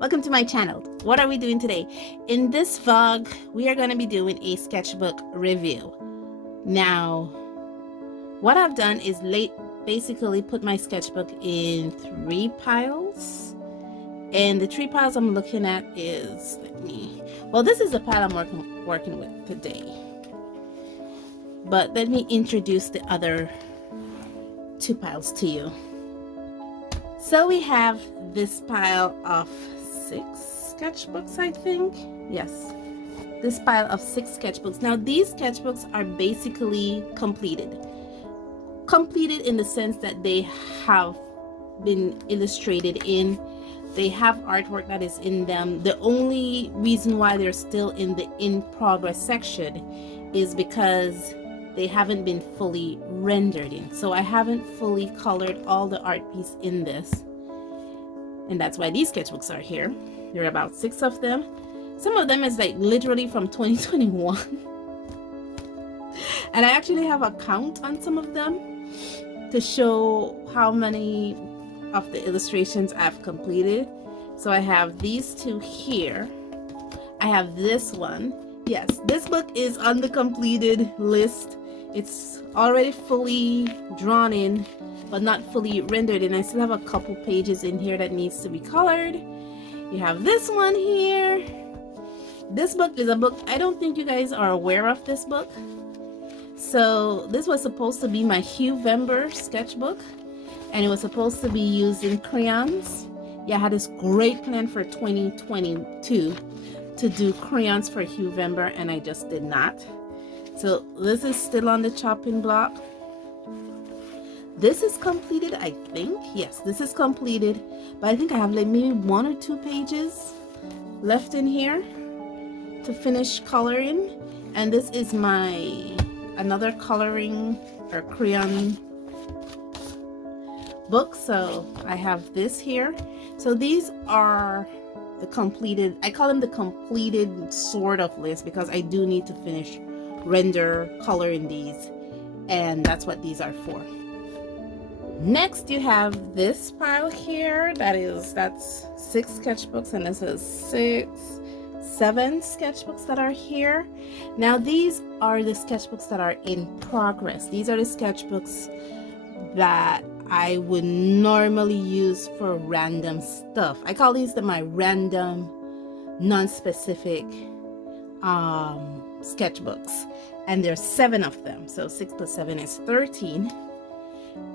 Welcome to my channel. What are we doing today? In this vlog, we are going to be doing a sketchbook review. Now, what I've done is basically put my sketchbook in 3 piles. And the 3 piles I'm looking at is, this is the pile I'm working with today. But let me introduce the other 2 piles to you. So we have this pile of 6 sketchbooks, I think. Yes, this pile of 6 sketchbooks. Now these sketchbooks are basically completed in the sense that they have been illustrated in, they have artwork that is in them. The only reason why they're still in the in progress section is because they haven't been fully rendered in. So I haven't fully colored all the art piece in this, and that's why these sketchbooks are here. There are about 6 of them. Some of them is like literally from 2021 and I actually have a count on some of them to show how many of the illustrations I've completed. So I have these 2 here. I have this one. Yes, this book is on the completed list. It's already fully drawn in, but not fully rendered, and I still have a couple pages in here that needs to be colored. You have this one here. This book is a book, I don't think you guys are aware of this book. So this was supposed to be my Huevember sketchbook, and it was supposed to be used in crayons. Yeah, I had this great plan for 2022 to do crayons for Huevember, and I just did not. So this is still on the chopping block. This is completed, I think. Yes, this is completed, but I think I have like maybe 1 or 2 pages left in here to finish coloring. And this is my another coloring or crayon book. So I have this here. So these are the completed, I call them the completed sort of list, because I do need to finish render coloring these, and that's what these are for. Next you have this pile here. That's 6 sketchbooks, and this is 7 sketchbooks that are here. Now these are the sketchbooks that are in progress. These are the sketchbooks that I would normally use for random stuff. I call these my random, non-specific sketchbooks, and there's 7 of them. So 6 plus 7 is 13,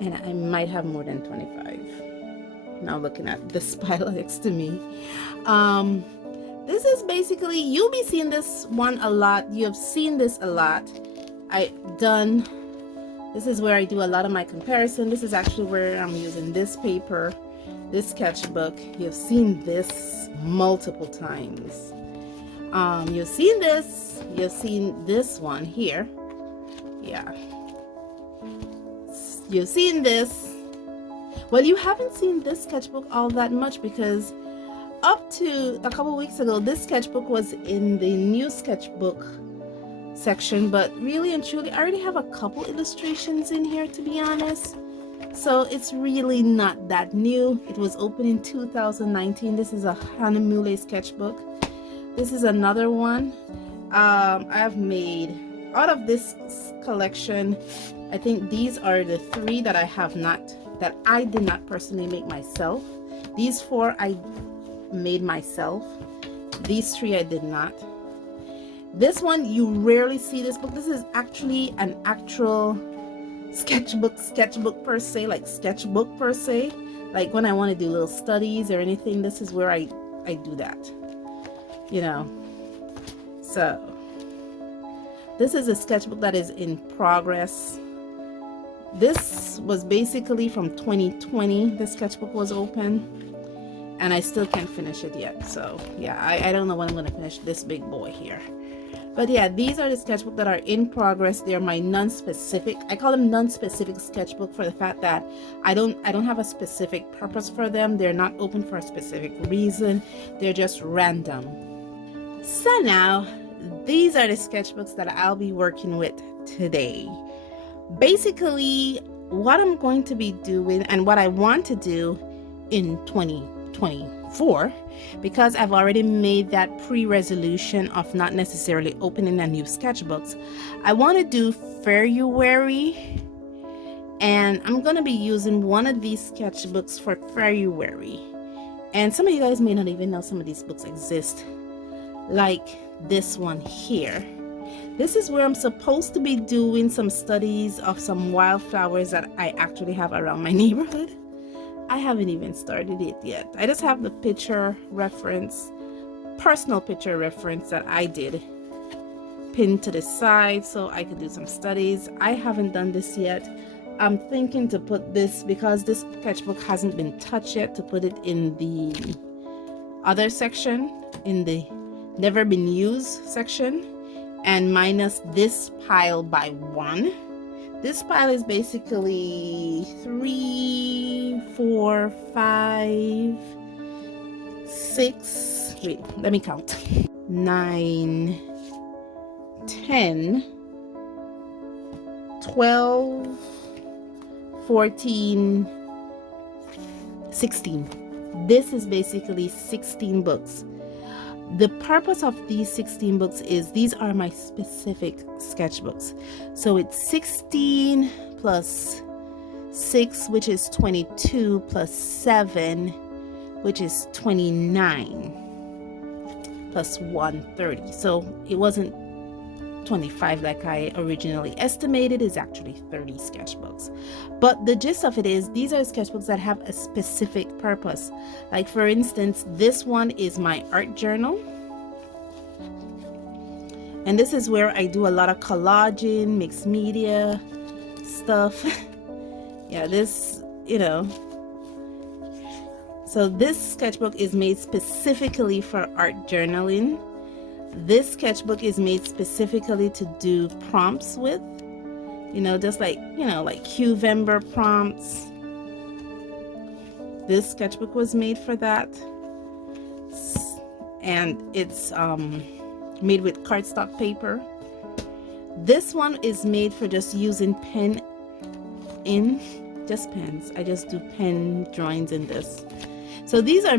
and I might have more than 25 now looking at this pile next to me. This is basically, you'll be seeing this one a lot. You have seen this a lot. This is where I do a lot of my comparison. This is actually where I'm using this paper, this sketchbook. You've seen this multiple times. You've seen this, you've seen this one here. Yeah, you've seen this. Well, you haven't seen this sketchbook all that much, because up to a couple weeks ago this sketchbook was in the new sketchbook section, but really and truly I already have a couple illustrations in here, to be honest. So it's really not that new. It was opened in 2019. This is a Hanamule sketchbook. This is another one. I've made out of this collection, I think these are the 3 that I did not personally make myself. These 4 I made myself. These 3 I did not. This one, you rarely see this book. This is actually an actual sketchbook per se, like sketchbook per se. Like when I want to do little studies or anything, this is where I do that. You know, so this is a sketchbook that is in progress. This was basically from 2020. The sketchbook was open, and I still can't finish it yet. So yeah, I don't know when I'm going to finish this big boy here. But yeah, these are the sketchbooks that are in progress. They're my non-specific, I call them non-specific sketchbook for the fact that I don't have a specific purpose for them. They're not open for a specific reason. They're just random. So now these are the sketchbooks that I'll be working with today. Basically, what I'm going to be doing and what I want to do in 2024, because I've already made that pre-resolution of not necessarily opening a new sketchbooks. I want to do February, and I'm going to be using one of these sketchbooks for February. And some of you guys may not even know some of these books exist, like this one here. This is where I'm supposed to be doing some studies of some wildflowers that I actually have around my neighborhood. I haven't even started it yet. I just have the picture reference, personal picture reference that I did pinned to the side so I could do some studies. I haven't done this yet. I'm thinking to put this, because this sketchbook hasn't been touched yet, to put it in the other section, in the never been used section, and minus this pile by 1. This pile is basically 3, 4, 5, 6, wait, let me count. 9, 10, 12, 14, 16. This is basically 16 books. The purpose of these 16 books is these are my specific sketchbooks. So it's 16 plus 6, which is 22, plus 7, which is 29, plus 1, 30. So it wasn't 25 like I originally estimated. Is actually 30 sketchbooks. But the gist of it is these are sketchbooks that have a specific purpose. Like for instance, this one is my art journal, and this is where I do a lot of collaging, mixed media stuff. Yeah, this, you know, so this sketchbook is made specifically for art journaling. This sketchbook is made specifically to do prompts with, you know, just like, you know, like Qvember prompts. This sketchbook was made for that. And it's made with cardstock paper. This one is made for just using pen in, just pens. I just do pen drawings in this. So these are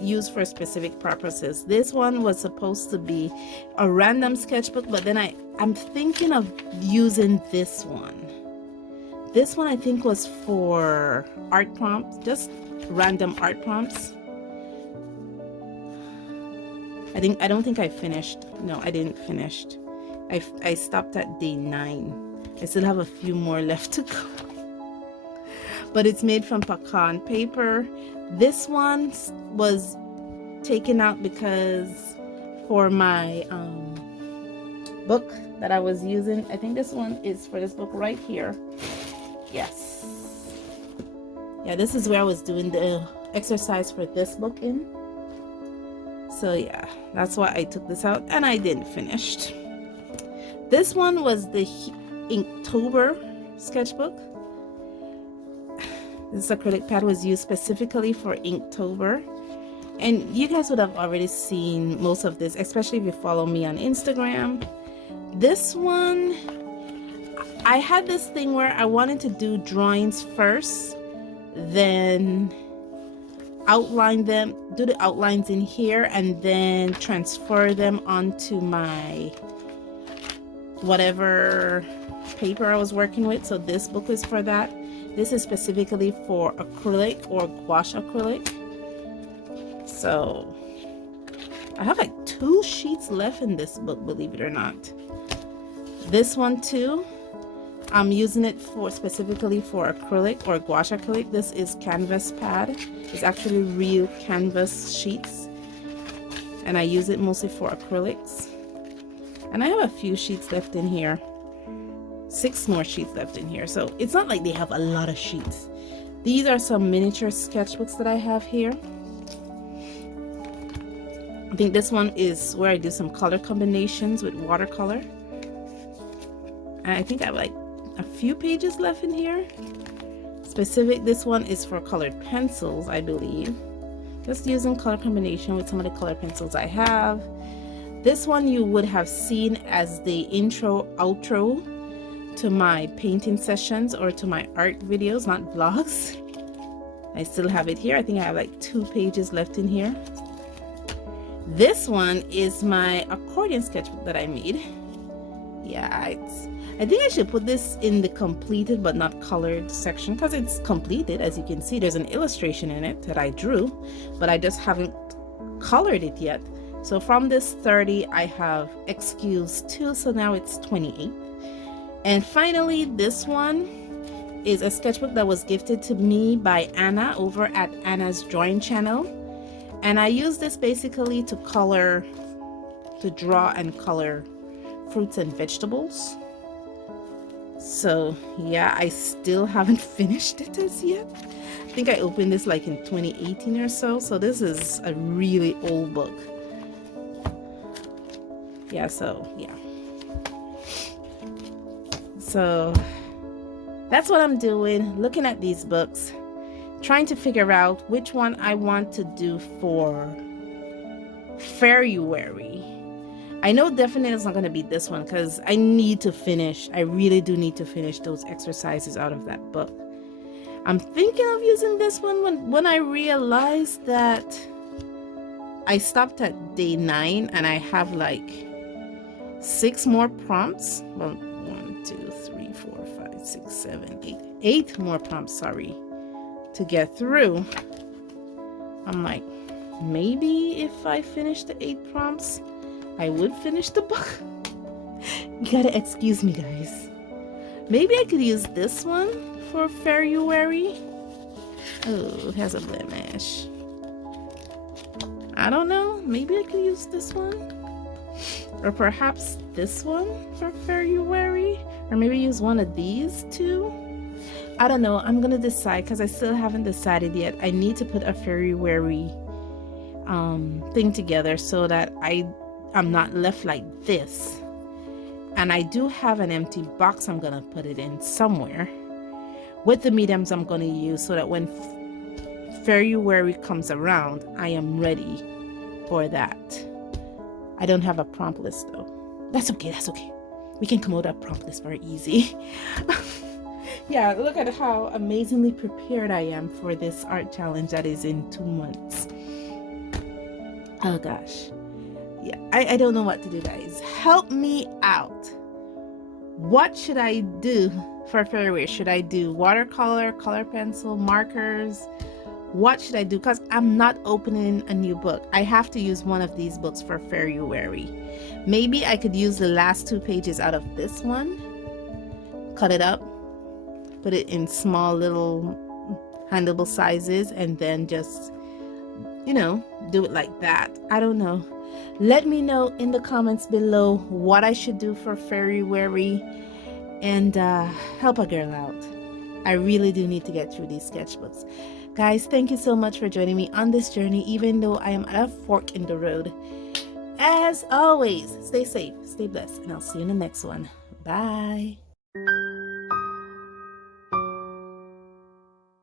used for specific purposes. This one was supposed to be a random sketchbook, but then I'm thinking of using this one. This one I think was for art prompts, just random art prompts. I don't think I finished. No, I didn't finish. I stopped at day 9. I still have a few more left to go. But it's made from pecan paper. This one was taken out because for my book that I was using, I think this one is for this book right here. Yes. Yeah, this is where I was doing the exercise for this book in. So yeah, that's why I took this out, and I didn't finish. This one was the Inktober sketchbook. This acrylic pad was used specifically for Inktober, and you guys would have already seen most of this, especially if you follow me on Instagram. This one, I had this thing where I wanted to do drawings first, then outline them, do the outlines in here, and then transfer them onto my whatever paper I was working with. So this book is for that. This is specifically for acrylic or gouache acrylic. So I have like 2 sheets left in this book, believe it or not. This one too, I'm using it for specifically for acrylic or gouache acrylic. This is canvas pad. It's actually real canvas sheets, and I use it mostly for acrylics. And I have a few sheets left in here. 6 more sheets left in here, so it's not like they have a lot of sheets. These are some miniature sketchbooks that I have here. I think this one is where I do some color combinations with watercolor, and I think I have like a few pages left in here. This one is for colored pencils, I believe. Just using color combination with some of the color pencils I have. This one you would have seen as the intro, outro to my painting sessions or to my art videos, not vlogs. I still have it here. I think I have like 2 pages left in here. This one is my accordion sketchbook that I made. Yeah, I think I should put this in the completed but not colored section because it's completed. As you can see, there's an illustration in it that I drew, but I just haven't colored it yet. So from this 30, I have excused 2, so now it's 28. And finally, this one is a sketchbook that was gifted to me by Anna over at Anna's Drawing Channel. And I use this basically to draw and color fruits and vegetables. So yeah, I still haven't finished it as yet. I think I opened this like in 2018 or so. So this is a really old book. Yeah, so yeah. So that's what I'm doing, looking at these books, trying to figure out which one I want to do for February. I know definitely it's not going to be this one because I need to finish. I really do need to finish those exercises out of that book. I'm thinking of using this one when I realized that I stopped at day 9 and I have like 6 more prompts. Well, 1, 2, 3, 4, 5, 6, 7, 8. 8 more prompts, sorry, to get through. I'm like, maybe if I finish the 8 prompts, I would finish the book. You gotta excuse me, guys. Maybe I could use this one for February. Oh, it has a blemish. I don't know. Maybe I could use this one. Or perhaps this one for February. Or maybe use one of these two. I don't know. I'm gonna decide because I still haven't decided yet. I need to put a February thing together so that I'm not left like this. And I do have an empty box I'm gonna put it in somewhere with the mediums I'm gonna use so that when February comes around, I am ready for that. I don't have a prompt list though. That's okay, that's okay. We can come out with a prompt list very easy. Yeah, look at how amazingly prepared I am for this art challenge that is in 2 months. Oh gosh. Yeah, I don't know what to do, guys. Help me out. What should I do for February? Should I do watercolor, color pencil, markers? What should I do? Because I'm not opening a new book. I have to use one of these books for February. Maybe I could use the last 2 pages out of this one, cut it up, put it in small little handleable sizes, and then just, do it like that. I don't know. Let me know in the comments below what I should do for February and help a girl out. I really do need to get through these sketchbooks. Guys, thank you so much for joining me on this journey, even though I am at a fork in the road. As always, stay safe, stay blessed, and I'll see you in the next one. Bye.